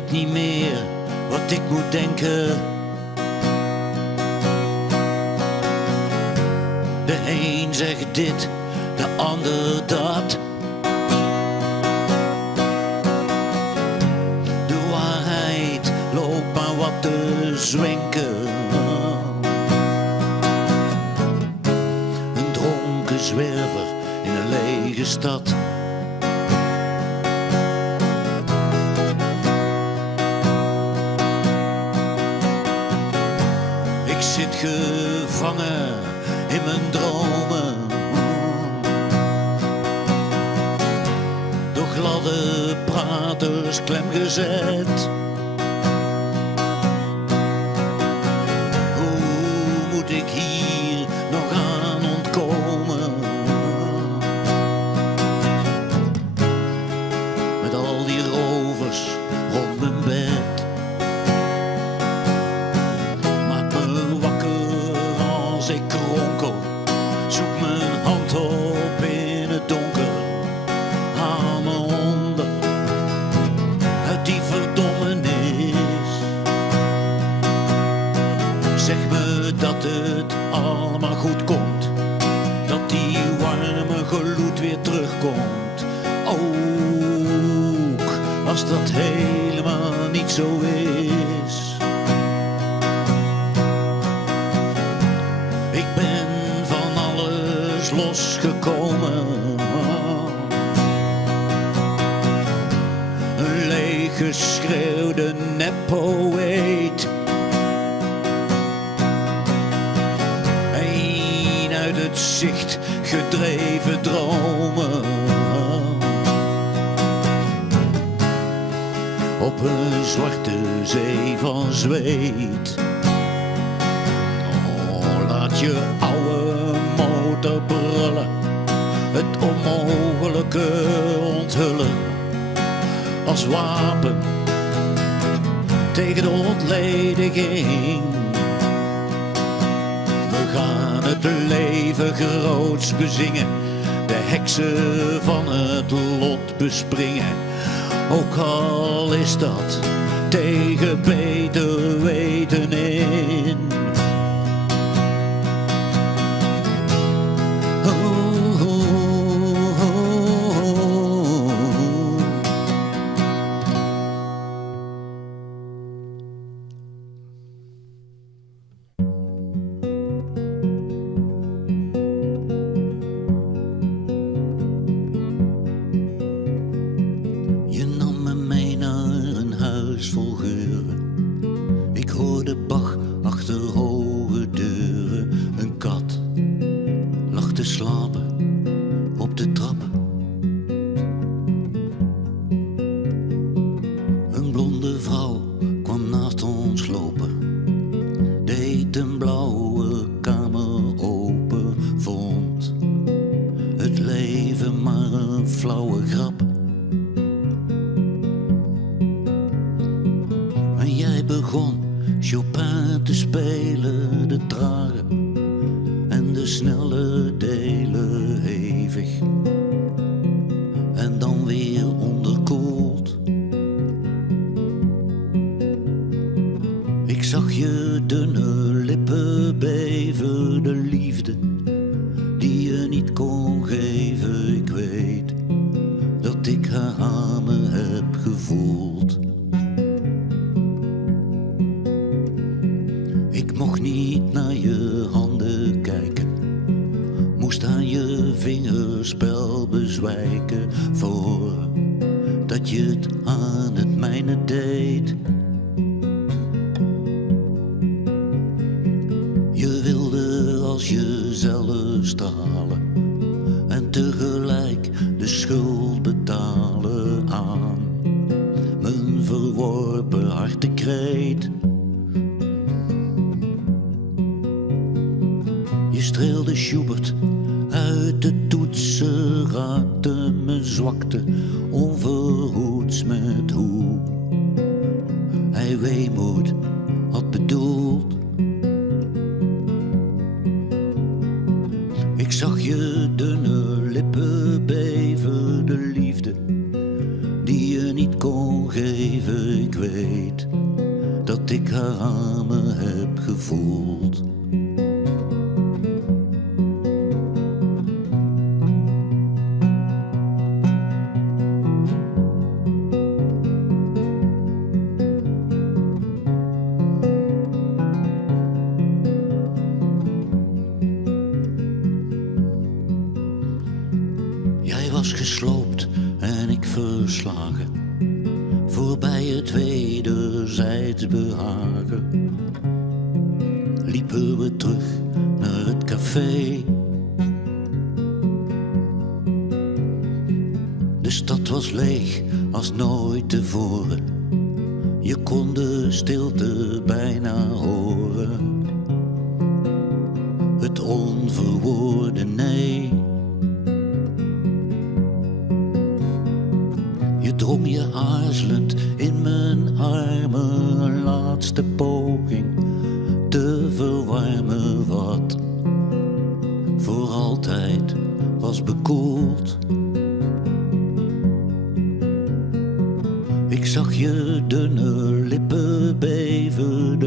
weet niet meer wat ik moet denken. De een zegt dit, de ander dat. De waarheid loopt maar wat te zwenken. Een dronken zwerver in een lege stad. Ik zit gevangen in mijn dromen, door gladde praters klemgezet. Hoe moet ik hier nog aan ontkomen? Met al die rovers rond mijn bed. Ik kronkel, zoek mijn hand op in het donker, haal me onder uit die verdommenis. Zeg me dat het allemaal goed komt, dat die warme gloed weer terugkomt, ook als dat helemaal niet zo is. Ik ben van alles losgekomen, een leeggeschreeuwde neppoëet, een uit het zicht gedreven dromen, op een zwarte zee van zweet. Laat je oude motor brullen, het onmogelijke onthullen, als wapen tegen de ontlediging. We gaan het leven groots bezingen, de heksen van het lot bespringen, ook al is dat tegen beter weten in. Vol geuren. Ik hoorde Bach achter hoge deuren. Een kat lag te slapen op de trap. Een blonde vrouw kwam naast ons lopen, deed een blauwe kamer open, vond het leven maar een flauwe grap. Begon Chopin te spelen, de trage en de snelle delen hevig en dan weer onderkoeld. Ik zag je dunne lippen beven, de liefde die je niet kon geven. Ik weet dat ik haar aan me heb gevoeld. Ik mocht niet naar je handen kijken, moest aan je vingerspel bezwijken, voordat je het aan het mijne deed. Je wilde als jezelf stralen en tegelijk de schuld betalen aan mijn verworpen hartekreet. Je streelde Schubert uit de toetsen, raakte mijn zwakte onverhoeds met hoe hij weemoed had bedoeld. Ik zag je dunne lippen beven, de liefde die je niet kon toegeven, ik weet dat ik haar aan me heb gevoeld. Jij was gesloopt en ik verslagen, voorbij het wederzijds behagen. Liepen we terug naar het café. De stad was leeg als nooit tevoren. Je kon de stilte bijna horen. Het onverwoorde nee. Je drong je aarzelend in mijn armen, een laatste poging te verwarmen wat voor altijd was bekoeld. Ik zag je dunne lippen beven,